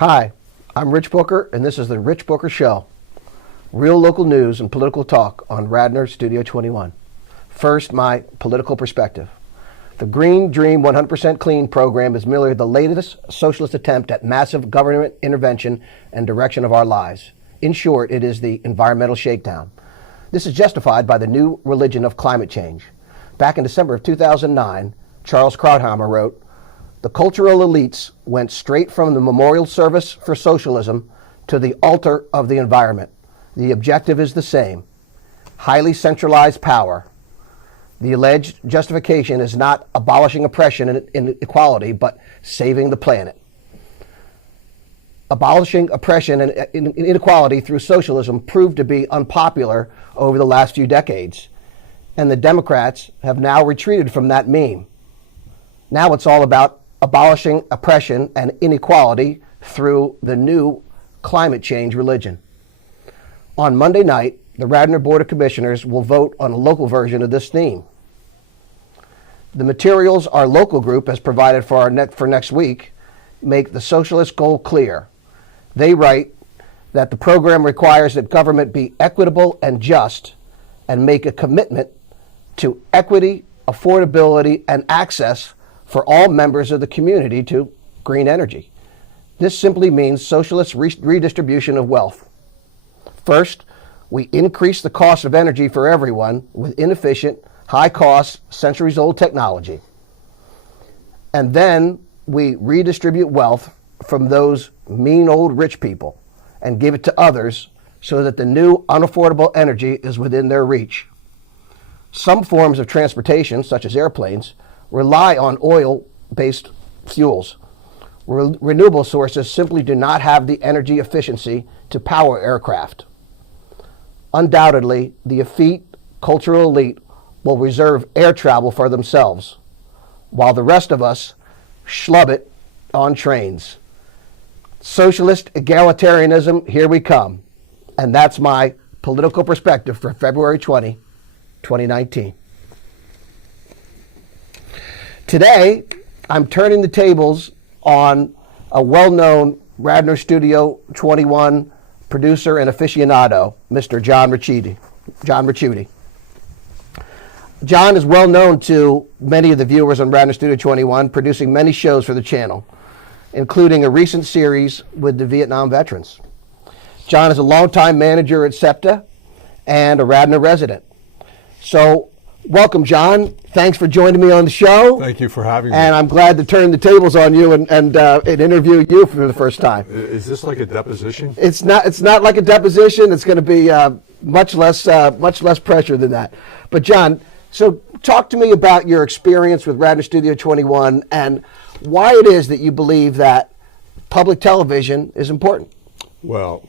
Hi, I'm Rich Booker, and this is the Rich Booker Show. Real local news and political talk on Radnor Studio 21. First, my political perspective. The Green Dream 100% Clean program is merely the latest socialist attempt at massive government intervention and direction of our lives. In short, it is the environmental shakedown. This is justified by the new religion of climate change. Back in December of 2009, Charles Krauthammer wrote, "The cultural elites went straight from the memorial service for socialism to the altar of the environment. The objective is the same, highly centralized power. The alleged justification is not abolishing oppression and inequality, but saving the planet. Abolishing oppression and inequality through socialism proved to be unpopular over the last few decades, and the Democrats have now retreated from that meme. Now it's all about abolishing oppression and inequality through the new climate change religion." On Monday night, the Radnor Board of Commissioners will vote on a local version of this theme. The materials our local group has provided for next week make the socialist goal clear. They write that the program requires that government be equitable and just and make a commitment to equity, affordability, and access for all members of the community to green energy. This simply means socialist redistribution of wealth. First, we increase the cost of energy for everyone with inefficient, high-cost, centuries-old technology. And then we redistribute wealth from those mean old rich people and give it to others so that the new unaffordable energy is within their reach. Some forms of transportation, such as airplanes, rely on oil-based fuels. Renewable sources simply do not have the energy efficiency to power aircraft. Undoubtedly, the effete cultural elite will reserve air travel for themselves, while the rest of us schlub it on trains. Socialist egalitarianism, here we come. And that's my political perspective for February 20, 2019. Today, I'm turning the tables on a well-known Radnor Studio 21 producer and aficionado, Mr. John Ricciutti. John is well known to many of the viewers on Radnor Studio 21, producing many shows for the channel, including a recent series with the Vietnam veterans. John is a longtime manager at SEPTA and a Radnor resident. So, welcome, John. Thanks for joining me on the show. Thank you for having me. And I'm glad to turn the tables on you and interview you for the first time. Is this like a deposition? It's not like a deposition. It's going to be much less pressure than that. But John, so talk to me about your experience with Radnor Studio 21 and why it is that you believe that public television is important. Well,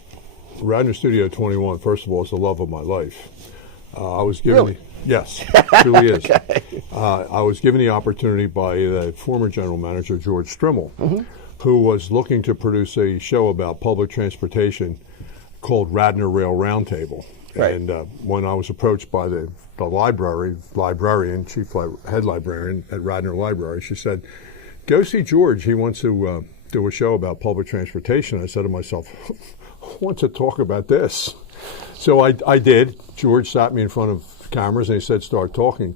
Radnor Studio 21, first of all, is the love of my life. I was given Really? Yes, it truly is. Okay. I was given the opportunity by the former general manager, George Strimmel, who was looking to produce a show about public transportation called Radnor Rail Roundtable. Right. And when I was approached by the librarian, head librarian at Radnor Library, she said, "Go see George. He wants to do a show about public transportation." I said to myself, "I want to talk about this." So I did. George sat me in front of cameras and he said, "Start talking."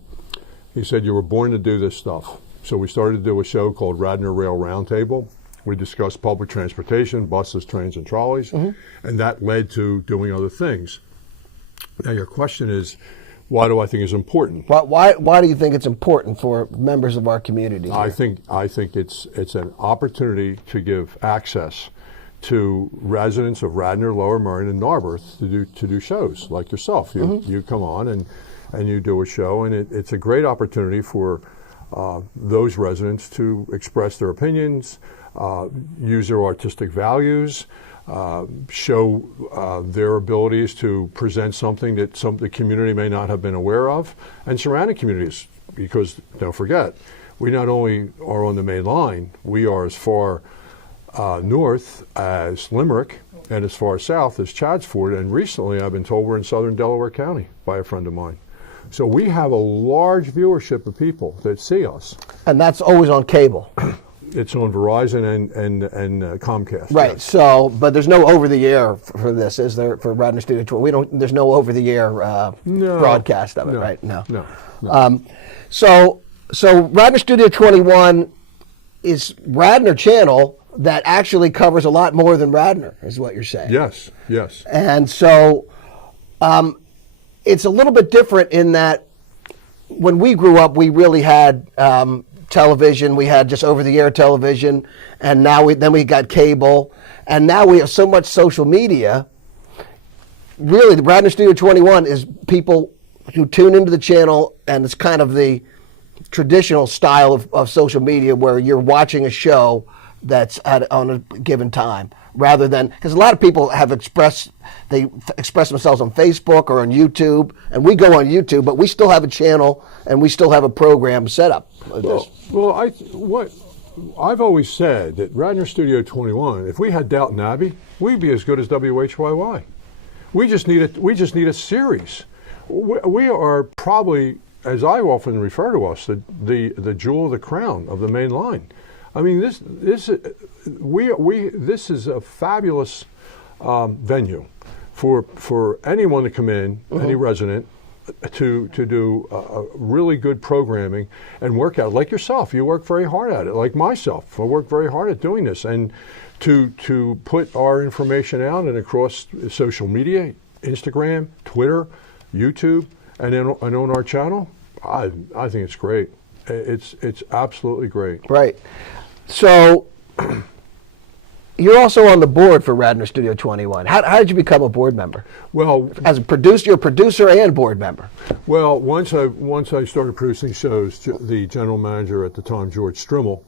He said, "You were born to do this stuff." So we started to do a show called Radnor Rail Roundtable. We discussed public transportation, buses, trains, and trolleys, and that led to doing other things. Now your question is, why do I think it's important? Why do you think it's important for members of our community? I think it's an opportunity to give access to residents of Radnor, Lower Merion, and Narberth to do shows like yourself. You come on and you do a show, and it's a great opportunity for those residents to express their opinions, use their artistic values, show their abilities to present something that the community may not have been aware of, and surrounding communities, because don't forget, we not only are on the main line, we are as far north as Limerick and as far south as Chadsford, and recently I've been told we're in southern Delaware County by a friend of mine. So we have a large viewership of people that see us. And that's always on cable. It's on Verizon and Comcast. Right. Yes. So, but there's no over-the-air for this, is there? For Radnor Studio 21, we don't. There's no over-the-air broadcast of it, right? No. So Radnor Studio 21 is Radnor channel that actually covers a lot more than Radnor, is what you're saying. Yes. Yes. And so, it's a little bit different in that when we grew up, we really had television. We had just over-the-air television, and now we got cable, and now we have so much social media. Really, the Radnor Studio 21 is people who tune into the channel, and it's kind of the traditional style of social media where you're watching a show that's on a given time, rather than, because a lot of people have express themselves on Facebook or on YouTube, and we go on YouTube, but we still have a channel and we still have a program set up. I've always said that Radnor Studio 21, if we had Downton Abbey, we'd be as good as WHYY. We just need a series. We are probably, as I often refer to us, the jewel of the crown of the main line. I mean, this is a fabulous venue for anyone to come in, any resident, to do really good programming and work out. Like yourself, you work very hard at it. Like myself, I work very hard at doing this, and to put our information out and across social media, Instagram, Twitter, YouTube, and on our channel. I think it's great. It's absolutely great. Right. So you're also on the board for Radnor Studio 21. How did you become a board member? Well, as a producer, you're a producer and board member. Well, once I started producing shows, the general manager at the time, George Strimmel,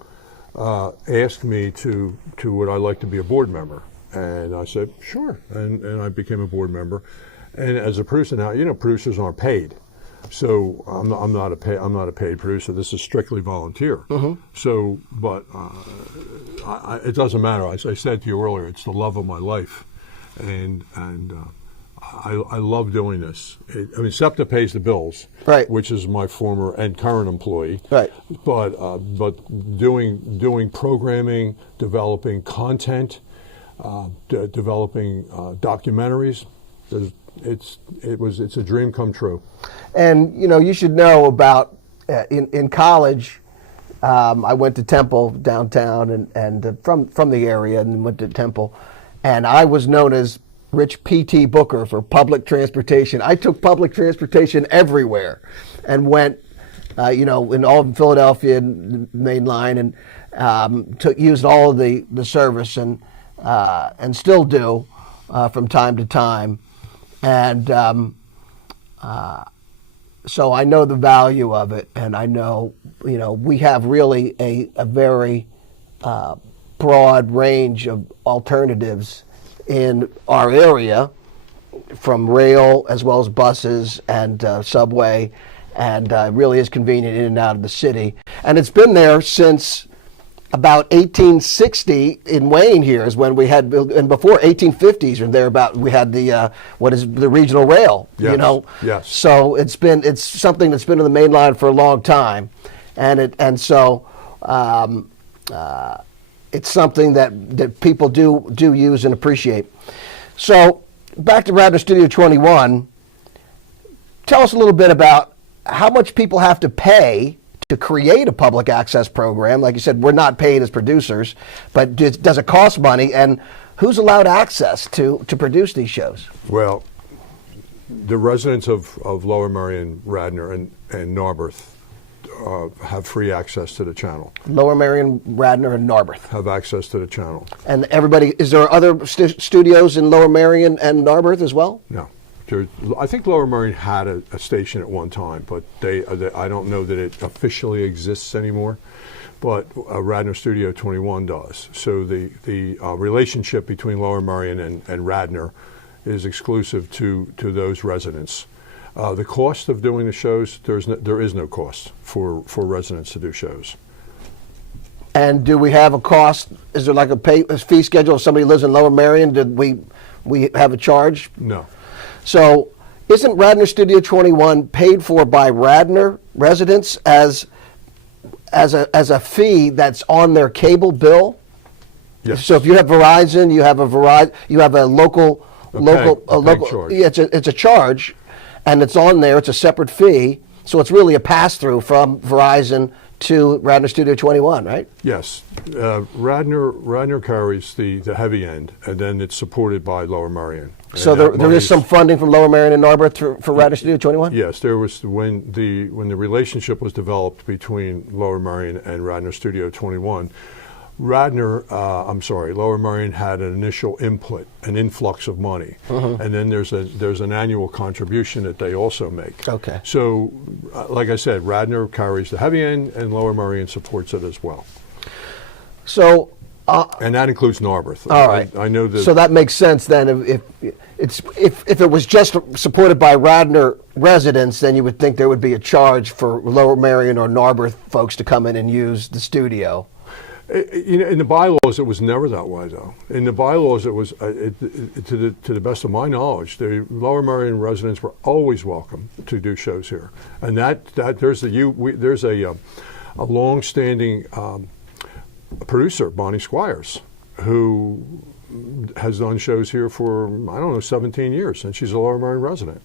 asked me to would I like to be a board member, and I said sure, and I became a board member. And as a producer now, producers aren't paid. So I'm not a paid producer. This is strictly volunteer. So, but it doesn't matter. As I said to you earlier, it's the love of my life, and I love doing this. SEPTA pays the bills, right? Which is my former and current employee, right? But doing programming, developing content, developing documentaries. It's a dream come true. And you should know about in college. I went to Temple downtown and from the area, and went to Temple, and I was known as Rich P.T. Booker for public transportation. I took public transportation everywhere, and went in all of Philadelphia main line, and used all of the service, and still do from time to time. And so I know the value of it, and I know, we have really a very broad range of alternatives in our area, from rail as well as buses and subway, and really is convenient in and out of the city. And it's been there since about 1860 in Wayne here is when we had, and before 1850s or thereabout, we had the what is the regional rail. Yes. Yes. So it's something that's been in the main line for a long time, and so it's something that people do use and appreciate. So back to Radnor Studio 21. Tell us a little bit about how much people have to pay to create a public access program. Like you said, we're not paid as producers, but does it cost money, and who's allowed access to produce these shows? Well, the residents of Lower Merion, Radnor, and Narberth have free access to the channel. Lower Merion, Radnor, and Narberth have access to the channel. And everybody, is there other studios in Lower Merion and Narberth as well? No. I think Lower Merion had a station at one time, but I don't know that it officially exists anymore. But Radnor Studio 21 does. So the relationship between Lower Merion and Radnor is exclusive to those residents. The cost of doing the shows, there is no cost for residents to do shows. And do we have a cost? Is there like a fee schedule if somebody lives in Lower Merion? Did we have a charge? No. So isn't Radnor Studio 21 paid for by Radnor residents as as a fee that's on their cable bill. Yes. So if you have Verizon, you have a local charge. Yeah, it's a charge, and it's on there. It's a separate fee, so it's really a pass through from Verizon to Radnor Studio 21, right? Yes, Radnor carries the heavy end, and then it's supported by Lower Merion. So there is some funding from Lower Merion and Narberth for Radnor Studio 21? Yes, there was when the relationship was developed between Lower Merion and Radnor Studio 21. Lower Merion had an initial input, an influx of money, and then there's an annual contribution that they also make. Okay. So, like I said, Radnor carries the heavy end, and Lower Merion supports it as well. So. And that includes Narberth. All right. I know that. So that makes sense then. If it was just supported by Radnor residents, then you would think there would be a charge for Lower Merion or Narberth folks to come in and use the studio. In the bylaws, it was never that way, though. In the bylaws, it was, to the best of my knowledge, the Lower Merion residents were always welcome to do shows here, and there's a long-standing producer, Bonnie Squires, who has done shows here for 17 years, and she's a Lower Merion resident.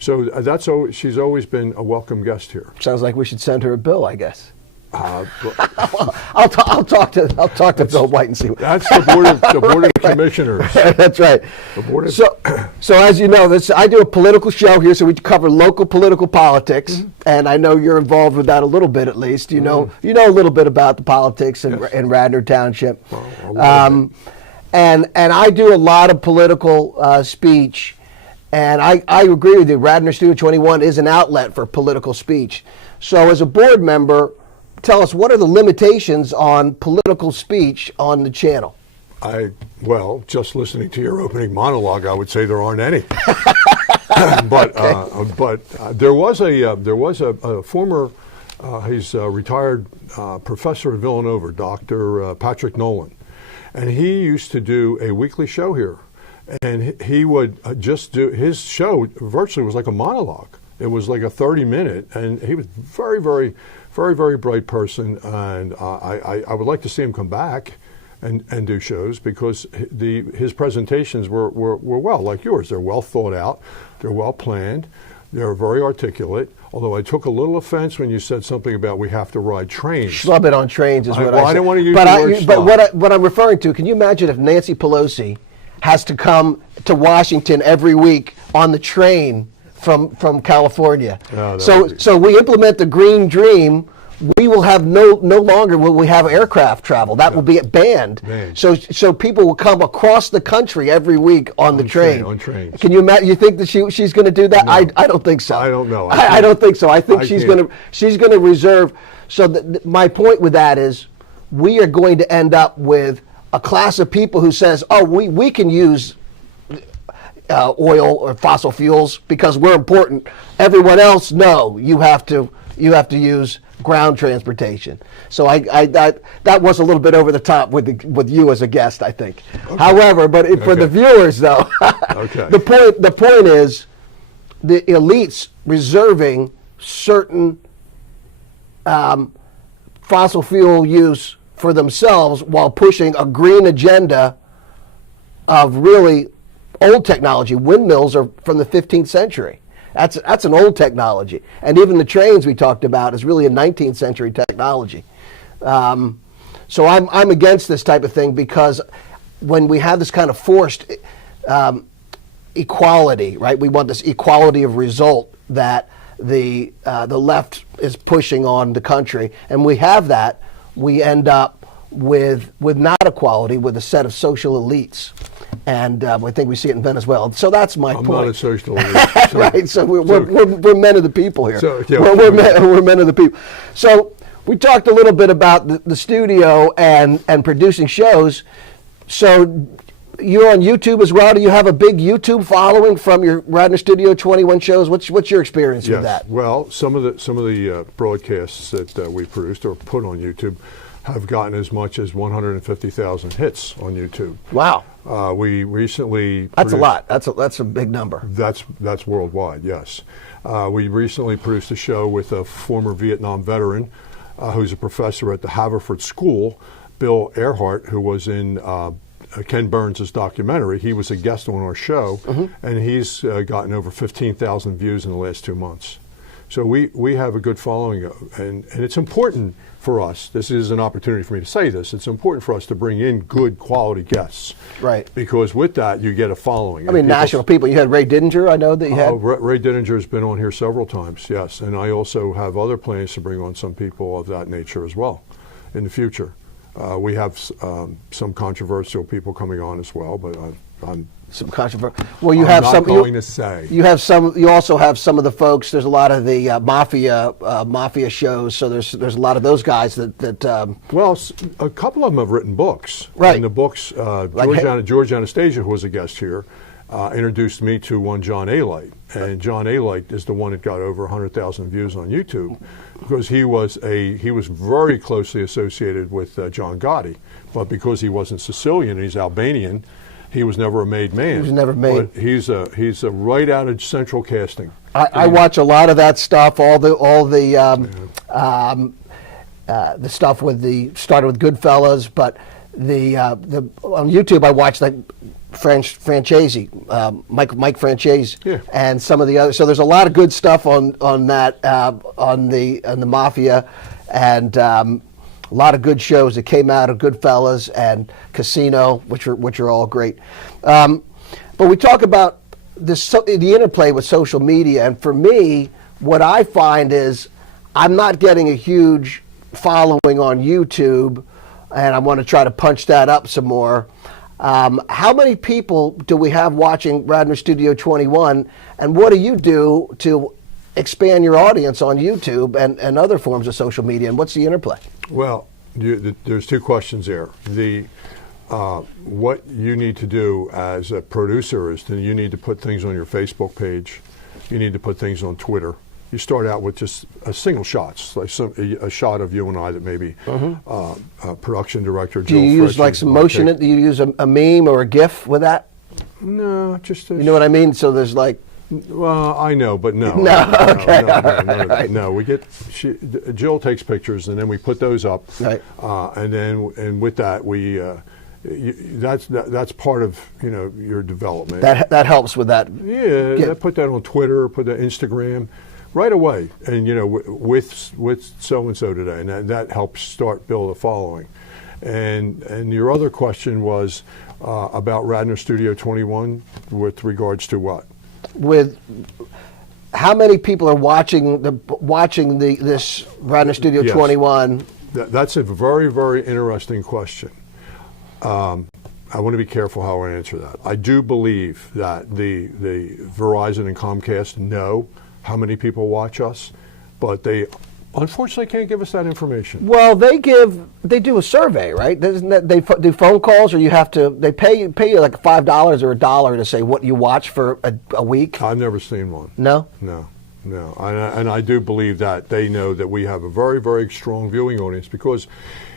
So she's always been a welcome guest here. Sounds like we should send her a bill, I guess. I'll talk to Bill White and see. That's the board of commissioners. That's right. The board of so as you know, I do a political show here, so we cover local political politics, and I know you're involved with that a little bit, at least. You know a little bit about the politics in Radnor Township, and I do a lot of political speech, and I agree with you. Radnor Studio 21 is an outlet for political speech. So as a board member, tell us, what are the limitations on political speech on the channel? Just listening to your opening monologue, I would say there aren't any. But there was a former, he's a retired professor at Villanova, Dr. Patrick Nolan, and he used to do a weekly show here, and he would just do his show. Virtually was like a monologue. It was like a 30-minute, and he was very, very, very, very bright person, and I would like to see him come back and do shows, because his presentations were well, like yours. They're well thought out, they're well planned, they're very articulate, although I took a little offense when you said something about we have to ride trains. Schlub it on trains is what I said. I don't want to use the word But what I'm referring to, can you imagine if Nancy Pelosi has to come to Washington every week on the train from California? So we implement the Green Dream. We will have no longer will we have aircraft travel. That will be banned. So people will come across the country every week on the train. On trains. Can you imagine? You think that she's going to do that? No. I don't think so. I don't know. I don't think so. I think she's going to reserve. So my point with that is, we are going to end up with a class of people who says, oh, we can use oil or fossil fuels because we're important. Everyone else, no, you have to use ground transportation. So that was a little bit over the top with you as a guest, I think. Okay. However, but for the viewers though, the point is the elites reserving certain fossil fuel use for themselves while pushing a green agenda of really old technology. Windmills are from the 15th century. That's an old technology. And even the trains we talked about is really a 19th century technology. So I'm against this type of thing, because when we have this kind of forced equality, right? We want this equality of result that the left is pushing on the country, and we have that, we end up with not equality, with a set of social elites. And I think we see it in Venezuela. So that's my point. I'm not a social elite. Right, so we're men of the people here. So, yeah, we're men of the people. So we talked a little bit about the studio and producing shows. So you're on YouTube as well. Do you have a big YouTube following from your Radnor Studio 21 shows? What's your experience with that? Well, some of the broadcasts that we produced or put on YouTube have gotten as much as 150,000 hits on YouTube. Wow. We recently That's a lot. That's a big number. That's worldwide, yes. We recently produced a show with a former Vietnam veteran, who's a professor at the Haverford School, Bill Earhart, who was in Ken Burns' documentary. He was a guest on our show, and he's gotten over 15,000 views in the last 2 months. So we have a good following, and it's important for us. This is an opportunity for me to say this. It's important for us to bring in good quality guests, right? Because with that you get a following. I mean, national people. You had Ray Didinger. I know that you had. Ray Didinger has been on here several times. Yes, and I also have other plans to bring on some people of that nature as well in the future. We have some controversial people coming on as well, but I'm some controversial. Well, you have some. Going to say you have some. You also have some of the folks. There's a lot of the mafia shows. So there's a lot of those guys that. Well, a couple of them have written books. Right. And the books, George Anastasia, who was a guest here, introduced me to one John Alite, and John Alite is the one that got over 100,000 views on YouTube, because he was very closely associated with John Gotti, but because he wasn't Sicilian and he's Albanian, he was never a made man. He was never made. But he's a right out of Central Casting. I watch a lot of that stuff. All the stuff started with Goodfellas, but the on YouTube I watch like Francesi, Mike Francesi, yeah, and some of the other. So there's a lot of good stuff on that on the mafia, and a lot of good shows that came out of Goodfellas and Casino, which are all great. But we talk about this the interplay with social media, and for me, what I find is I'm not getting a huge following on YouTube, and I want to try to punch that up some more. How many people do we have watching Radnor Studio 21, and what do you do to expand your audience on YouTube and other forms of social media, and what's the interplay? Well, there's two questions there. What you need to do as a producer is you need to put things on your Facebook page. You need to put things on Twitter. You start out with just a single shots, like a shot of you and I that maybe production director. Do you use like some motion? Do you use a meme or a GIF with that? No, just you know what I mean. So there's like. Well, I know, but no. No. We get Jill takes pictures, and then we put those up, right? And with that, we that's part of your development. That helps with that. Yeah, put that on Twitter, put that Instagram, right away, and with so and so today, and that helps build a following. And your other question was about Radnor Studio 21 with regards to what? With how many people are watching this Radnor Studio 21? That's a very, very interesting question. I want to be careful how I answer that. I do believe that the Verizon and Comcast know how many people watch us, but they unfortunately can't give us that information. Well, they do a survey, right? Isn't that they do phone calls, or they pay you like $5 or $1 to say what you watch for a week? I've never seen one. No? No. And I do believe that they know that we have a very, very strong viewing audience, because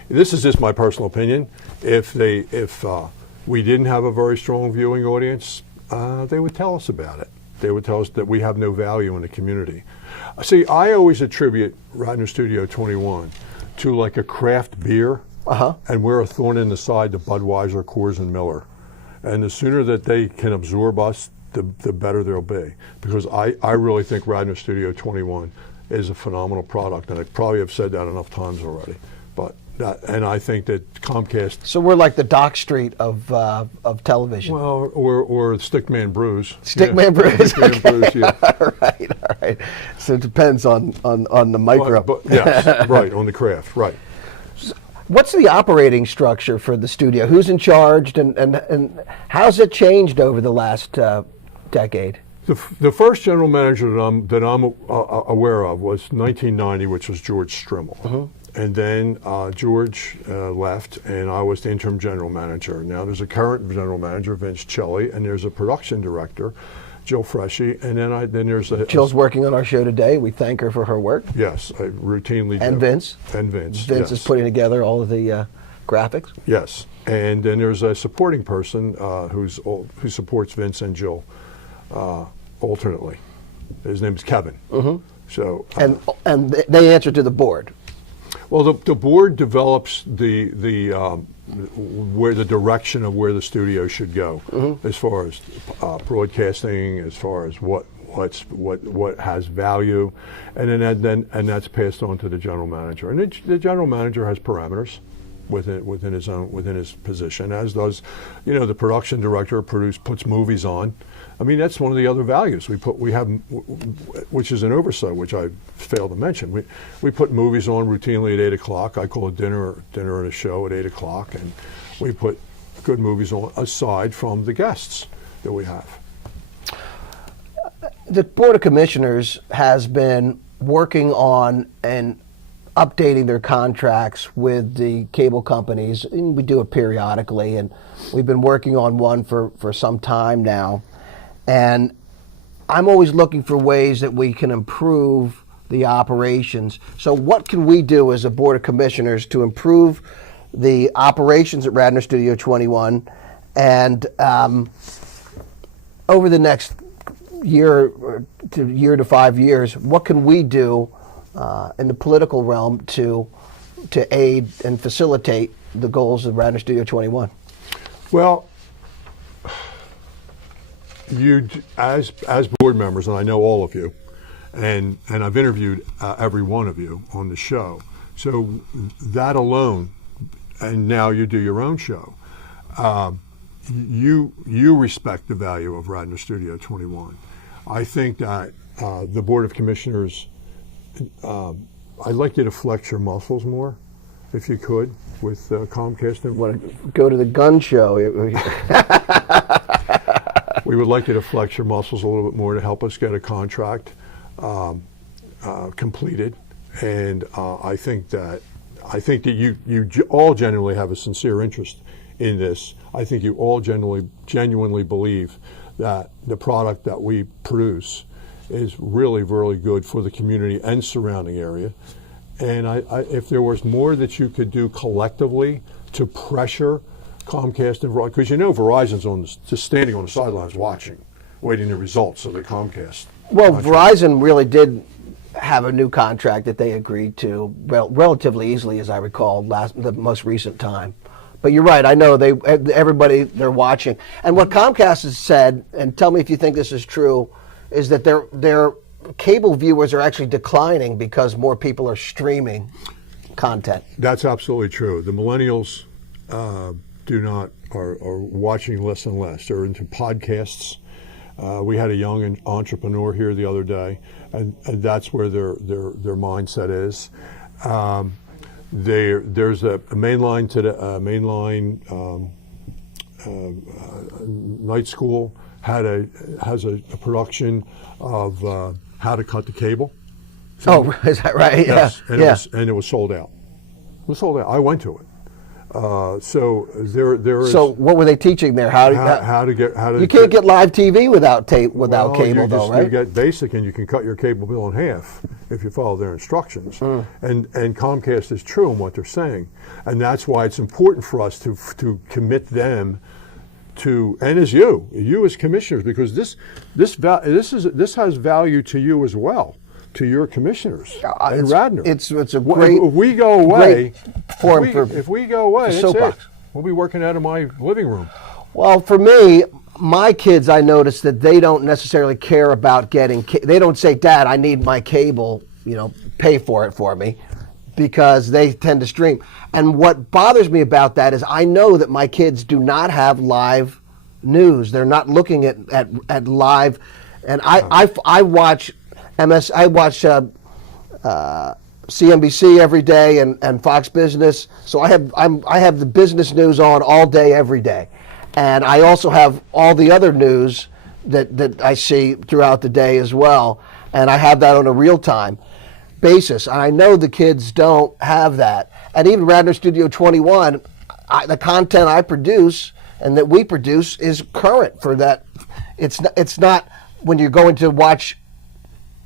this is just my personal opinion. If we didn't have a very strong viewing audience, they would tell us about it. They would tell us that we have no value in the community. See, I always attribute Radnor Studio 21 to like a craft beer, and we're a thorn in the side to Budweiser, Coors, and Miller. And the sooner that they can absorb us, the better they'll be. Because I really think Radnor Studio 21 is a phenomenal product, and I probably have said that enough times already. And I think that Comcast. So we're like the Dock Street of television. Well, or Stickman Brews. Stickman Brews. Stickman Brews. Yeah. All right. So it depends on the micro. Yes, right, on the craft, right. What's the operating structure for the studio? Who's in charge, and how's it changed over the last decade? The first general manager that I'm aware of was 1990, which was George Strimmel. And then George left, and I was the interim general manager. Now there's a current general manager, Vince Celli, and there's a production director, Jill Freshy, and then there's Jill's working on our show today. We thank her for her work. Yes, I routinely do. And Vince. Vince yes. Is putting together all of the graphics. Yes, and then there's a supporting person who supports Vince and Jill alternately. His name is Kevin. So and they answer to the board. Well, the board develops where the direction of where the studio should go, as far as broadcasting, as far as what has value, and that's passed on to the general manager. And the general manager has parameters within his position, as does, the production director puts movies on. I mean, that's one of the other values we have, which is an oversight, which I failed to mention. We put movies on routinely at 8 o'clock. I call it dinner and a show at 8 o'clock, and we put good movies on aside from the guests that we have. The Board of Commissioners has been working on and updating their contracts with the cable companies, and we do it periodically, and we've been working on one for some time now. And I'm always looking for ways that we can improve the operations. So what can we do as a Board of Commissioners to improve the operations at Radnor Studio 21? And over the next year to 5 years, what can we do in the political realm to aid and facilitate the goals of Radnor Studio 21? Well, you, as board members, and I know all of you, and I've interviewed every one of you on the show. So that alone, and now you do your own show. You respect the value of Radnor Studio 21. I think that the Board of Commissioners, I'd like you to flex your muscles more, if you could, with Comcast. Want to go to the gun show? We would like you to flex your muscles a little bit more to help us get a contract completed, and I think that you all genuinely have a sincere interest in this. I think you all genuinely believe that the product that we produce is really, really good for the community and surrounding area. And if there was more that you could do collectively to pressure Comcast and Verizon, because Verizon's just standing on the sidelines watching, waiting the results of the Comcast. Well, contract. Verizon really did have a new contract that they agreed to relatively easily, as I recall, the most recent time. But you're right. I know they're watching. And what Comcast has said, and tell me if you think this is true, is that their cable viewers are actually declining because more people are streaming content. That's absolutely true. The millennials are watching less and less. They're into podcasts. We had a young entrepreneur here the other day, and that's where their mindset is. There's a mainline night school has a production of how to cut the cable. So, is that right? Yes, Yeah. And it was sold out. It was sold out. I went to it. So there is. So what were they teaching there? How to you can't get live TV without cable, though, right? You get basic, and you can cut your cable bill in half if you follow their instructions. And Comcast is true in what they're saying, and that's why it's important for us to commit them to, and as you as commissioners, because this has value to you as well, to your commissioners in Radnor. It's a great. If we go away, if we go away, that's it. Soapbox. We'll be working out of my living room. Well, for me, my kids, I noticed that they don't necessarily care about getting. They don't say, "Dad, I need my cable. Pay for it for me," because they tend to stream. And what bothers me about that is I know that my kids do not have live news. They're not looking at live. And I watch I watch CNBC every day and Fox Business. So I have the business news on all day, every day. And I also have all the other news that I see throughout the day as well. And I have that on a real-time basis. And I know the kids don't have that. And even Radnor Studio 21, the content I produce and that we produce is current for that. It's not when you're going to watch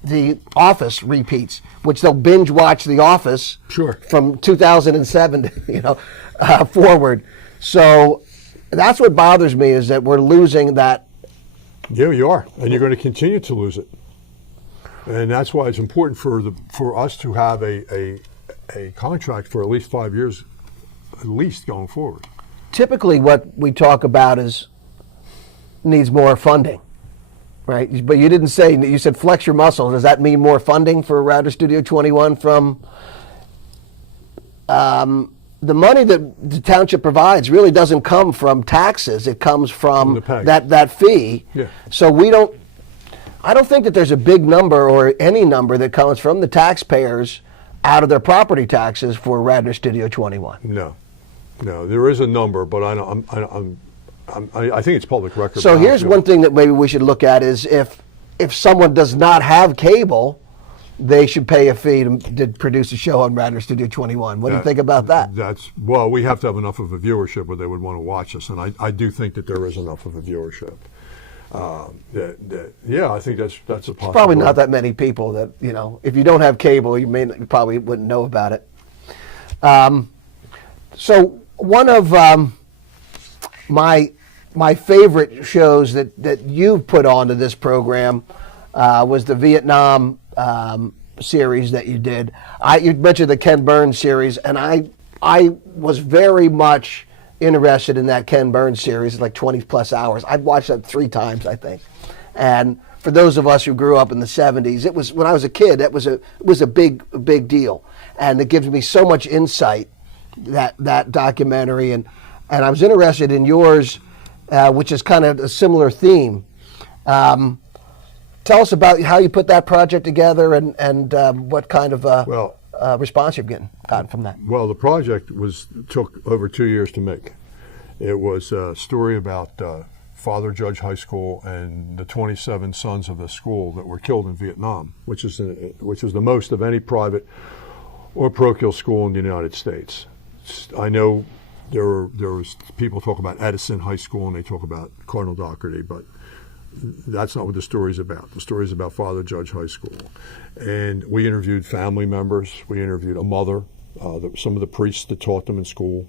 the Office repeats, which they'll binge watch The Office from 2007 forward. So that's what bothers me, is that we're losing that. Yeah, you are, and you're going to continue to lose it. And that's why it's important for us to have a a contract for at least 5 years, at least going forward. Typically what we talk about is needs more funding, right? But you didn't say, you said flex your muscle. Does that mean more funding for Radar Studio 21 from the money that the township provides really doesn't come from taxes. It comes from that fee. Yeah. So I don't think that there's a big number or any number that comes from the taxpayers out of their property taxes for Radar Studio 21. No, there is a number, but I think it's public record. So here's one thing that maybe we should look at is if someone does not have cable, they should pay a fee to produce a show on Radar Studio 21. What do you think about that? Well, we have to have enough of a viewership where they would want to watch us, and I do think that there is enough of a viewership. Yeah, I think that's a possibility. Probably not that many people that, if you don't have cable, you probably wouldn't know about it. So one of my favorite shows that you've put onto this program was the Vietnam series that you did. You mentioned the Ken Burns series, and I was very much interested in that Ken Burns series. It's like 20 plus hours. I've watched that 3 times, I think. And for those of us who grew up in the 70s, it was, when I was a kid, it was a big deal. And it gives me so much insight, that documentary. And I was interested in yours, which is kind of a similar theme. Tell us about how you put that project together and what kind of response you've gotten from that. Well, the project took over 2 years to make. It was a story about Father Judge High School and the 27 sons of the school that were killed in Vietnam, which is the most of any private or parochial school in the United States. I know there was people talk about Edison High School and they talk about Cardinal Doherty, but that's not what the story's about. The story's about Father Judge High School. And we interviewed family members. We interviewed a mother, some of the priests that taught them in school.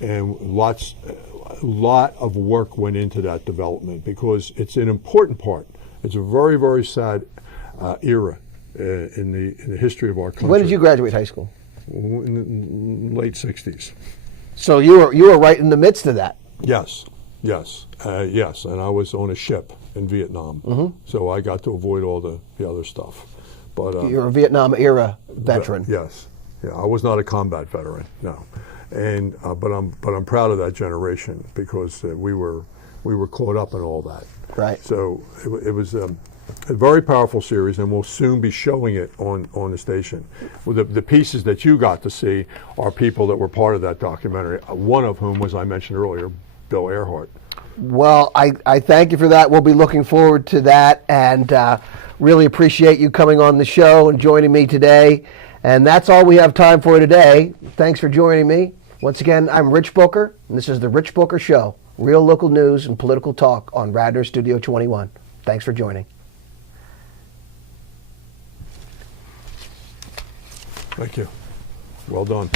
And a lot of work went into that development because it's an important part. It's a very, very sad era in the history of our country. When did you graduate high school? In the late 60s. So you were right in the midst of that. Yes. And I was on a ship in Vietnam, so I got to avoid all the other stuff. But you're a Vietnam era veteran. Yes, yeah. I was not a combat veteran, no, and but I'm proud of that generation because we were caught up in all that. Right. So it was a very powerful series, and we'll soon be showing it on the station. Well, the pieces that you got to see are people that were part of that documentary. One of whom, as I mentioned earlier, Bill Earhart. Well, I thank you for that. We'll be looking forward to that, and really appreciate you coming on the show and joining me today. And that's all we have time for today. Thanks for joining me. Once again, I'm Rich Booker, and this is The Rich Booker Show, real local news and political talk on Radar Studio 21. Thanks for joining. Thank you. Well done.